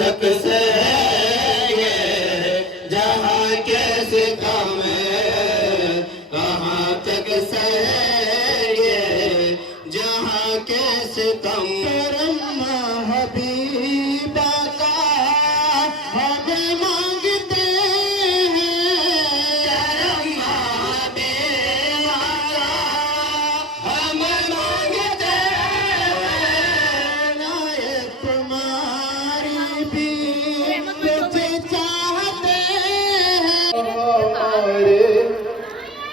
तक सहेंगे जहाँ के सितम कहाँ तक सहेंगे जहाँ के सितम हबीबा का हमें मांगते हैं हबीबा का हमें मांगते हैं नाए तुम्हारी भी तुझे चाहते हैं हमारे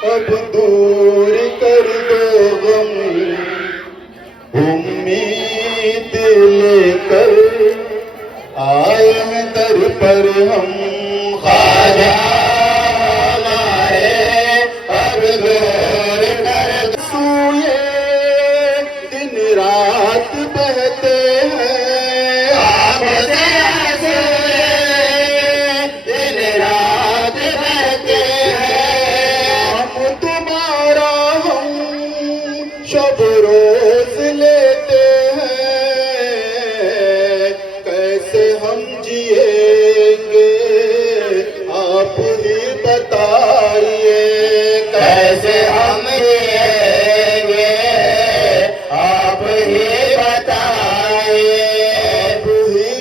अब दूर कर दो गम उम्मीद लेकर आए हैं दर पर हम ख्वाजा हमारे अब दूर कर दो सूए दिन रात बहते हैं आपसे दिन रात बहते हैं हम तुम्हारा हम शब रोज लेते हैं कैसे हम जिएंगे आप ही बताइए कैसे हम जिएंगे आप ही बताइए आप ही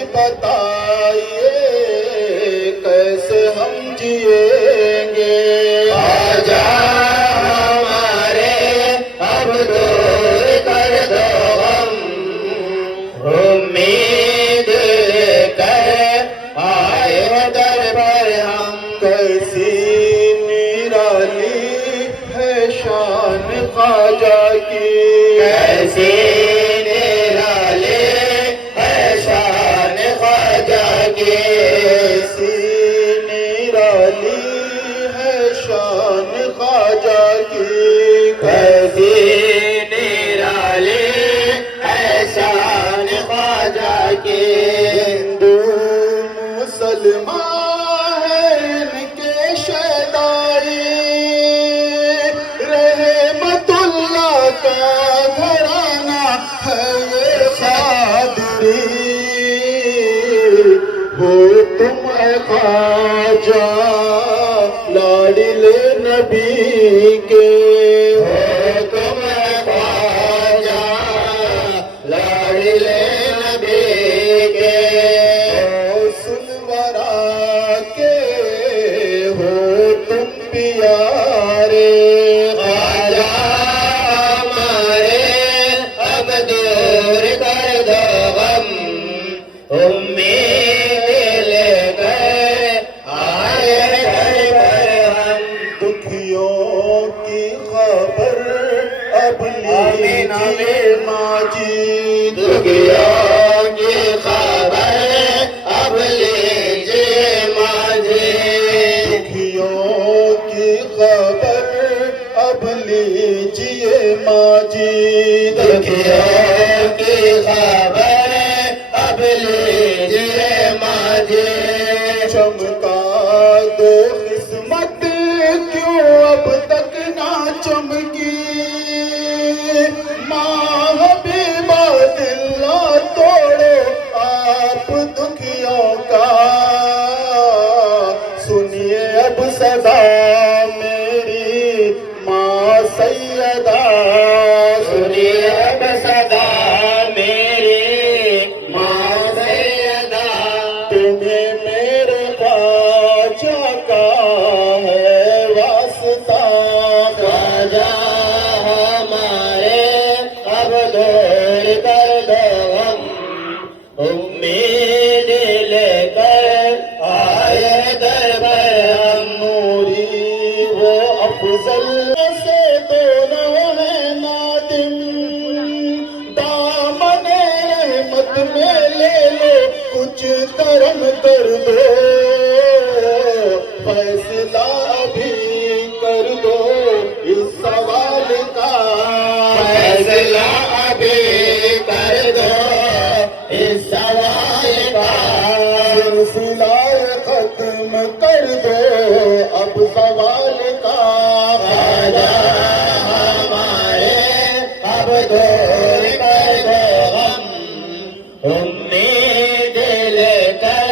बताइए कैसे हम जिएंगे आजा हमारे अब दूर कर दो हम उम्मीद लेकर आए दर पर हम कैसी निराली है शान ख्वाजा की कैसी निराली है शान ख्वाजा की कैसी निराली है शान ख्वाजा की कैसी निराली है शान ख्वाजा की हिंदू मुसलमान है इनके शहदारी रहमतुल्लाह का घराना है ये कादरी हो तुम है ख्वाजा लाडिले नबी के हो तुम है ख्वाजा लाडिले नबी के सुनवरा के हो तुम प्यारे ख्वाजा हमारे अब दूर कर दो हम उम्मीद लेकर आए घर पर हम दुखियों की खबर अब लीजिए माजी दुखियों की खबर अब लीजिए माजी दुखियों की खबर अब लीजिए माजी दुखियों की खबर अब लीजिए माजी चमका दो किस्मत क्यों अब तक ना चमकी माँ हबीबा दिल ना तोड़ो आप दुखियों का सुनिए अब सदा मेरी माँ सैयदा सुनिए अब सदा मेरी माँ सैयदा तुम्हें मेरे ख्वाजा का है वास्ता ख्वाजा हमारे अब दूर कर दो हम उम्मीद लेकर आए दर पर हम नूरी वो अफजल से दोनों है नादिम दामने रहमत में ले लो कुछ करम कर दो फैसला अभी कर दो इस सवाल का फैसला अभी कर दो इस सवाल का सिलसिला खत्म कर दो अब सवाल का ख्वाजा हमारे अब दूर कर दो हम उम्मीद लेकर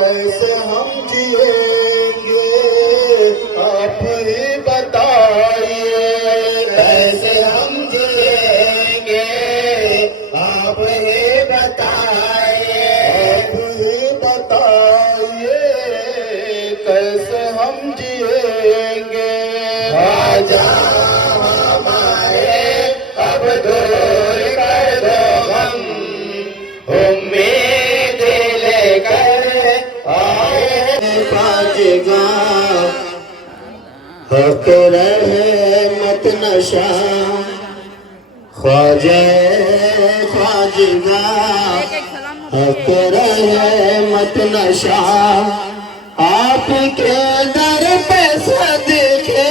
कैसे हम जिएंगे आप ही बताइए, कैसे हम जिएंगे आप ही बताइए, आप ही बताइए कैसे हम जिएंगे। राजा हमारे अब दूर कर दो हम, उम्मीद लेकर आए बाजेगा, हक रहे मत नशा, ख्वाजा ख्वाजगा हक रहे मत नशा, आपके दर पे सदके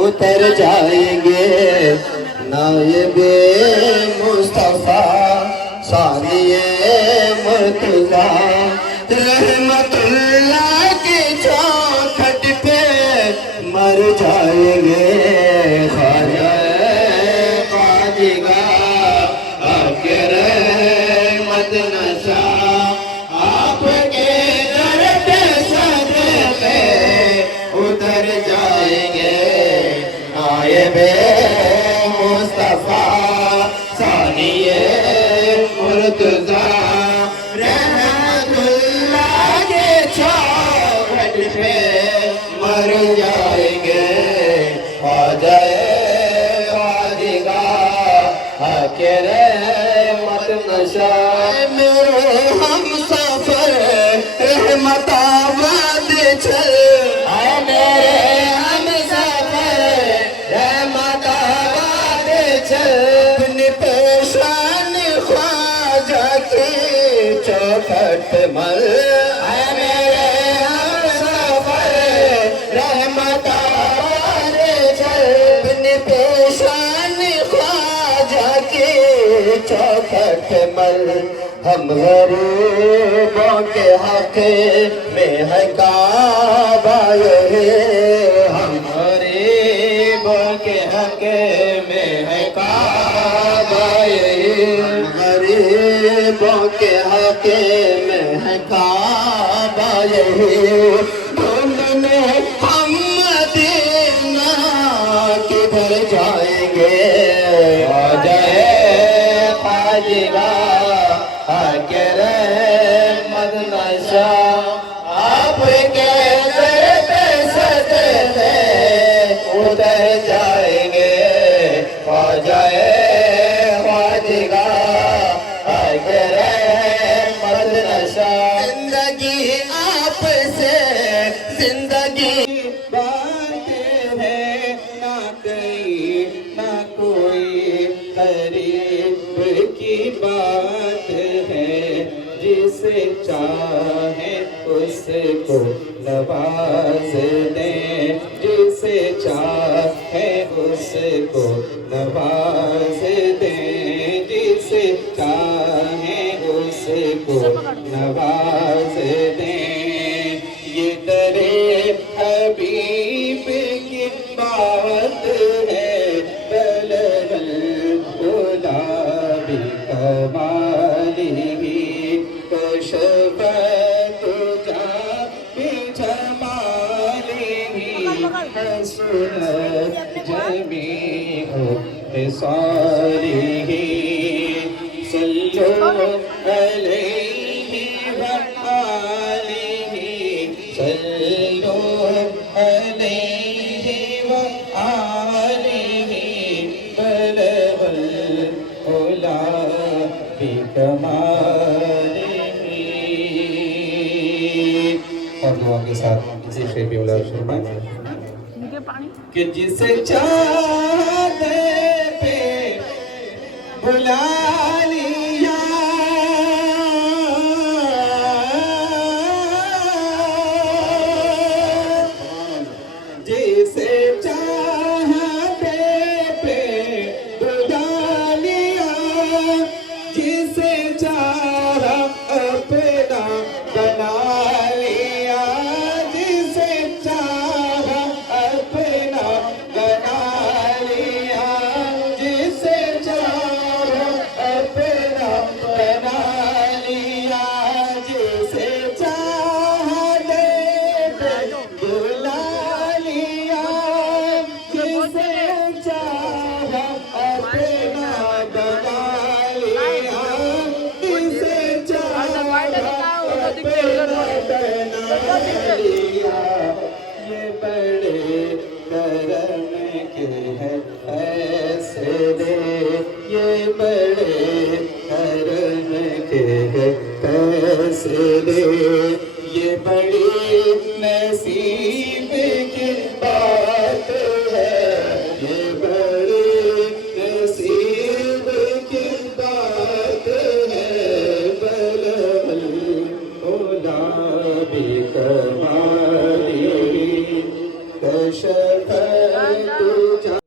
उतर जाएंगे, नायबे मुस्तफा सानिए मुर्तजा, रहमतुल्लाह की चौखट पे मर जाएंगे। ख्वाजा ख्वाजगा आपके रहमत नशा, आपके दर पे सदके उतर जाएंगे, नायबे मुस्तफा सानिए मुर्तजा, रहमतुल्लाह के चौखट पे मर जाएंगे। ख्वाजा ख्वाजगा हके रहमत नशा, मेरे हम सफर रहमताबाद चल, मेरे हम सफर रहमताबाद चल, अपनी पेशान ख्वाजा की चौखट मर, मेरे हम सफर रहमताबाद चल, अपनी पेशान ख्वाजा की चौखट मर, हम गरीबों के हक में है काबा ये, हम गरीबों के हक में है काबा ये, गरीबों के हक में है काबा ये, ढूंढने हम मदीना किधर जाएंगे। ख्वाजा ख्वाजगा हके रहमत नशा, आपके दर पे सजदे उतर जाएंगे। ख्वाजा ख्वाजगा हके रहमत नशा, जिंदगी आपसे जिंदगी बात है, ना कहीं ना कोई करीब की बात है, जिसे चाहे उसको नवाज दे, जिसे चाहे उसको नवाज दे, जिसे चाहे उसको नवाज दे, ये दरे हबीब की बात है, बलगल गुलाबी कमालिही, कशफत जाबी जमालिही, हसनत जमीउ खिसालिही, सल्लु अलैहि व आलिही, सल्लु अलैहि व आलिही, बलगल उला बिकमालिही। और दुआ के साथ इसी शेर पे उला फरमाएं कि जिसे चाहते पे बुला लिया, जिसे चाहते पे बुला लिया, जिसे चाहा अपना बना लिया, जिसे चाहा अपना बना लिया, जिसे चाहा अपना अपना बना लिया, ये बड़े करम के हैं फैसले, ये बड़े करम के हैं फैसले, ये बड़ी नसीब की बात है, ये बड़ी नसीब की बात है। बलवल उला भी कमाली कशफ तुझा।